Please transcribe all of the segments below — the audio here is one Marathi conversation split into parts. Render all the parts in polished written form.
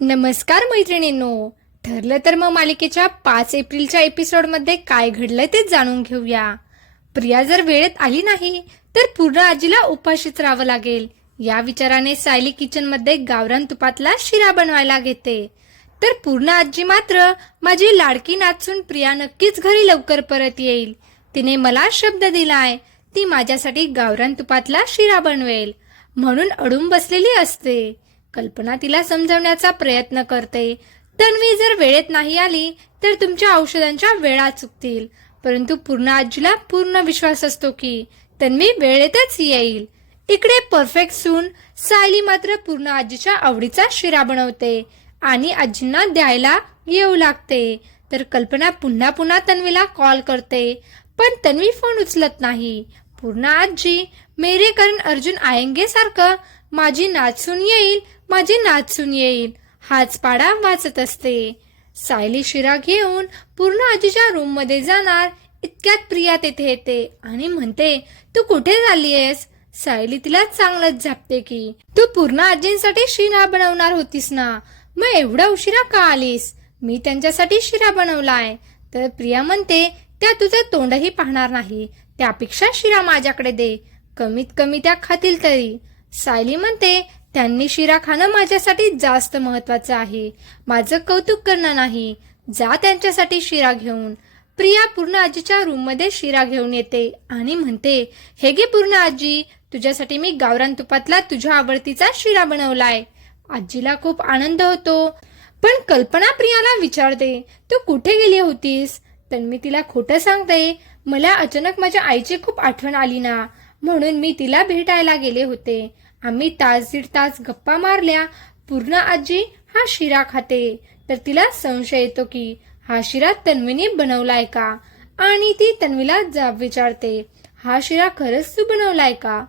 नमस्कार मैत्रिणींनो. ठरलं तर मग मालिकेच्या 5 एप्रिलच्या एपिसोडमध्ये काय घडलंय ते जाणून घेऊया. प्रिया जर वेळेत आली नाही तर पूर्ण आजीला उपाशीच राहावं लागेल. या विचाराने सायली किचनमध्ये गावरान तुपातला शिरा बनवायला घेते. तर पूर्ण आजी मात्र माझी लाडकी नाचून प्रिया नक्कीच घरी लवकर परत येईल. तिने मला शब्द दिलाय, ती माझ्यासाठी गावरान तुपातला शिरा बनवेल म्हणून अडून बसलेली असते. कल्पना तिला समजावण्याचा प्रयत्न करते. तन्वी जर वेळेत नाही आली तर तुमच्या औषधांच्या वेळा चुकतील. परंतु पूर्ण आजीला पूर्ण विश्वास असतो की तन्वी वेळेतच येईल. इकडे परफेक्ट सून सायली मात्र पूर्ण आजीच्या आवडीचा शिरा बनवते आणि आजींना द्यायला येऊ लागते. तर कल्पना पुन्हा पुन्हा तन्वीला कॉल करते, पण तन्वी फोन उचलत नाही. पूर्ण आजी मेरे कारण अर्जुन आएंगे सारखं माझी नाचून येईल, माझी नाचून येईल हाच पाडा वाचत असते. सायली शिरा घेऊन पूर्ण आजीच्या रूम मध्ये जाणार इतक्यात प्रिया तेथे येते आणि म्हणते, तू कुठे झालीयस? सायली तिला चांगलंच झापते की तू पूर्ण आजींसाठी शिरा बनवणार होतीस ना, मग एवढा उशिरा का आलीस? मी त्यांच्यासाठी शिरा बनवलाय. तर प्रिया म्हणते, त्या तुझं तोंडही पाहणार नाही, त्यापेक्षा शिरा माझ्याकडे दे, कमीत कमी त्या खातील तरी. सायली म्हणते, त्यांनी शिरा खाणं माझ्यासाठी जास्त महत्वाचं आहे, माझं कौतुक करणं नाही. जा त्यांच्यासाठी शिरा घेऊन. प्रिया पूर्ण आजीच्या रूम मध्ये शिरा घेऊन येते आणि म्हणते, हे घे पूर्ण आजी, तुझ्यासाठी मी गावरान तुपातला तुझ्या आवडतीचा शिरा बनवलाय. आजीला खूप आनंद होतो. पण कल्पना प्रियाला विचारते, तू कुठे गेली होतीस? तर मी तिला खोटं सांगते, मला अचानक माझ्या आईची खूप आठवण आली ना, म्हणून मी तिला भेटायला गेले होते. आम्ही तास दीड तास गप्पा मारल्या. पूर्ण आजी हा शिरा खाते. तर तिला संशय येतो की हा शिरा तन्वीने बनवलाय का, आणि ती तन्वीला जाब विचारते, हा शिरा खरंच तू बनवलाय का?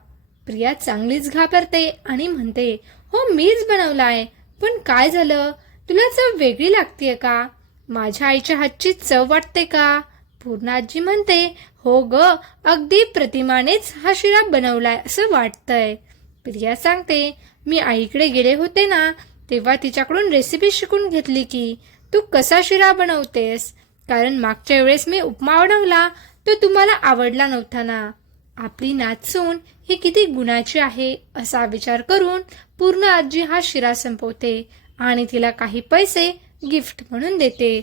प्रिया चांगलीच घाबरते आणि म्हणते, हो मीच बनवलाय. पण काय झालं? तुला चव वेगळी लागतेय का? माझ्या आईच्या हातची चव वाटते का? पूर्ण आजी म्हणते, हो ग, अगदी प्रतिमानेच हा शिरा बनवलाय असं वाटतंय. प्रिया सांगते, मी आईकडे गेले होते ना, तेव्हा तिच्याकडून रेसिपी शिकून घेतली की तू कसा शिरा बनवतेस. कारण मागच्या वेळेस मी उपमा बनवला तो तुम्हाला आवडला नव्हता ना. आपली नाचून ही किती गुणाची आहे असा विचार करून पूर्ण आजी हा शिरा संपवते आणि तिला काही पैसे गिफ्ट म्हणून देते.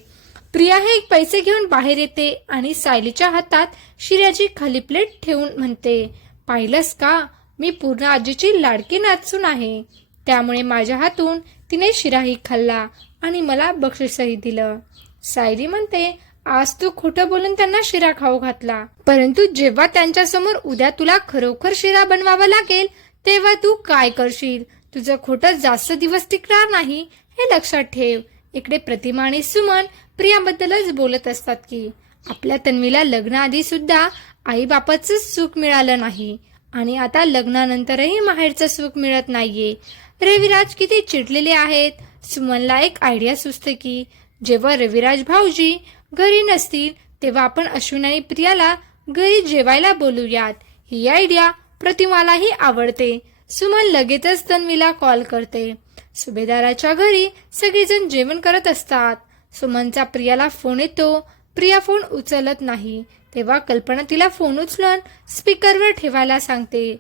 प्रिया हे पैसे घेऊन बाहेर येते आणि सायलीच्या हातात शिऱ्याची खाली प्लेट ठेवून म्हणते, पाहिलंस का, मी पूर्ण आजीची लाडकी नाचून आहे, त्यामुळे माझ्या हातून तिने शिराही खाल्ला आणि मला बक्षीसही दिलं. सायली म्हणते, आज तू खोटं बोलून त्यांना शिरा खाऊ घातला, परंतु जेव्हा त्यांच्यासमोर उद्या तुला खरोखर शिरा बनवावा लागेल तेव्हा तू काय करशील? तुझं खोटं जास्त दिवस टिकणार नाही हे लक्षात ठेव. इकडे प्रतिमा आणि सुमन प्रियाबद्दलच बोलत असतात की आपल्या तन्वीला लग्नाआधी सुद्धा आई बापाचं सुख मिळालं नाही आणि आता लग्नानंतरही माहेरचं सुख मिळत नाहीये. रविराज किती चिडलेले आहेत. सुमनला एक आयडिया सुचते की जेव्हा रविराज भाऊजी घरी नसतील तेव्हा आपण अश्विन आणि प्रियाला घरी जेवायला बोलूयात. ही आयडिया प्रतिमालाही आवडते. सुमन लगेचच तन्वीला कॉल करते. सुभेदाराच्या घरी सगळेजण जेवण करत असतात. सुमनचा प्रियाला फोन येतो. प्रिया फोन उचलत नाही. तेव्हा कल्पना तिला फोन उचलून स्पीकरवर ठेवायला सांगते.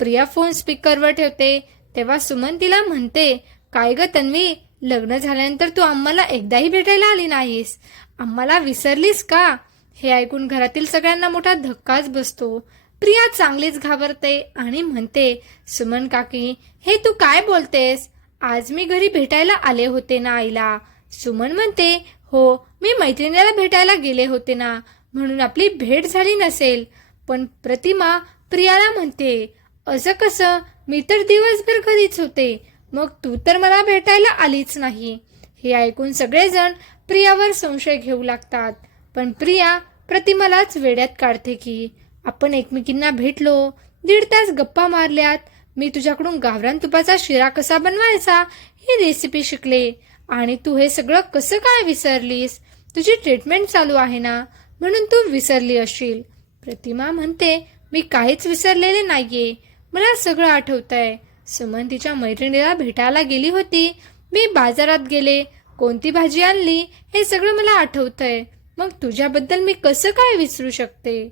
प्रिया फोन स्पीकरवर ठेवते तेव्हा सुमन तिला म्हणते, काय ग तन्वी, लग्न झाल्यानंतर तू आम्हाला एकदाही भेटायला आली नाहीस, आम्हाला विसरलीस का? हे ऐकून घरातील सगळ्यांना मोठा धक्काच बसतो. प्रिया चांगलीच घाबरते आणि म्हणते, सुमन काकी, हे तू काय बोलतेस? आज मी घरी भेटायला आले होते ना आईला. सुमन म्हणते, हो, मी मैत्रिणीला भेटायला गेले होते ना, म्हणून आपली भेट झाली नसेल. पण प्रतिमा प्रियाला म्हणते, असं कसं, मी तर दिवसभर घरीच होते, मग तू तर मला भेटायला आलीच नाही. हे ऐकून सगळेजण प्रियावर संशय घेऊ लागतात. पण प्रिया प्रतिमालाच वेड्यात काढते की आपण एकमेकींना भेटलो, 1.5 तास गप्पा मारल्यात, मी तुझ्याकडून गावरान तुपाचा शिरा कसा बनवायचा ही रेसिपी शिकले आणि तू हे सगळं कसं काय विसरलीस? तुझी ट्रीटमेंट चालू आहे ना, म्हणून तू विसरली असशील. प्रतिमा म्हणते, मी काहीच विसरलेले नाहीये, मला सगळं आठवतंय. सुमन तिच्या मैत्रिणीला भेटायला गेली होती, मी बाजारात गेले, कोणती भाजी आणली हे सगळं मला आठवतंय. मग तुझ्याबद्दल मी कसं काय विसरू शकते?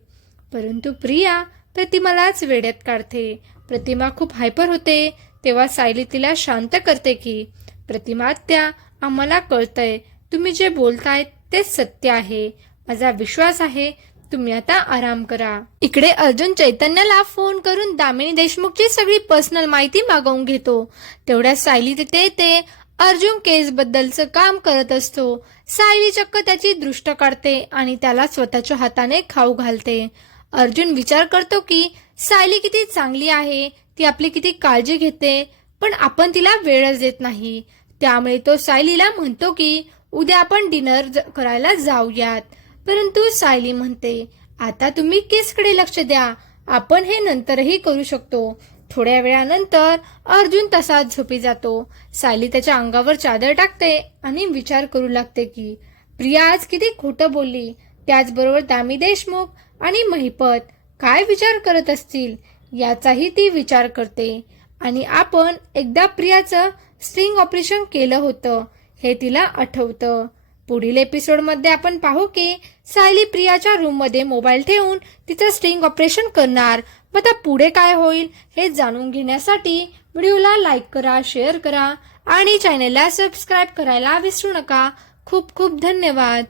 परंतु प्रिया प्रतिमालाच वेड्यात काढते. प्रतिमा खूप हायपर होते. तेव्हा सायली तिला शांत करते की प्रतिमा आत्या, आम्हाला कळतंय तुम्ही जे बोलताय ते सत्य आहे. माझा विश्वास आहे. तुम्ही आता आराम करा. इकडे अर्जुन चैतन्याला फोन करून दामिनी देशमुखची सगळी पर्सनल माहिती मागवून घेतो. तेवढ्यात सायली तिथे येते. अर्जुन केस बद्दलचं काम करत असतो. सायली चक्क त्याची दृष्ट काढते आणि त्याला स्वतःच्या हाताने खाऊ घालते. अर्जुन विचार करतो की सायली किती चांगली आहे, ती आपली किती काळजी घेते, पण आपण तिला वेळच देत नाही. त्यामुळे तो सायलीला म्हणतो की उद्या आपण डिनर करायला जाऊयात. परंतु सायली म्हणते, आता तुम्ही केसकडे लक्ष द्या, आपण हे नंतरही करू शकतो. थोड्या वेळानंतर अर्जुन तसाच झोपी जातो. सायली त्याच्या अंगावर चादर टाकते आणि विचार करू लागते की प्रिया आज किती खोटं बोलली. त्याचबरोबर दामी देशमुख आणि महिपत काय विचार करत असतील याचाही ती विचार करते. आणि आपण एकदा प्रियाचं स्टिंग ऑपरेशन केलं होतं हे तिला आठवतं. पुढील एपिसोडमध्ये आपण पाहू की सायली प्रियाच्या रूममध्ये मोबाईल ठेवून तिचं स्टिंग ऑपरेशन करणार. मग आता पुढे काय होईल हे जाणून घेण्यासाठी व्हिडिओला लाईक करा, शेअर करा आणि चॅनलला सबस्क्राईब करायला विसरू नका. खूप खूप धन्यवाद.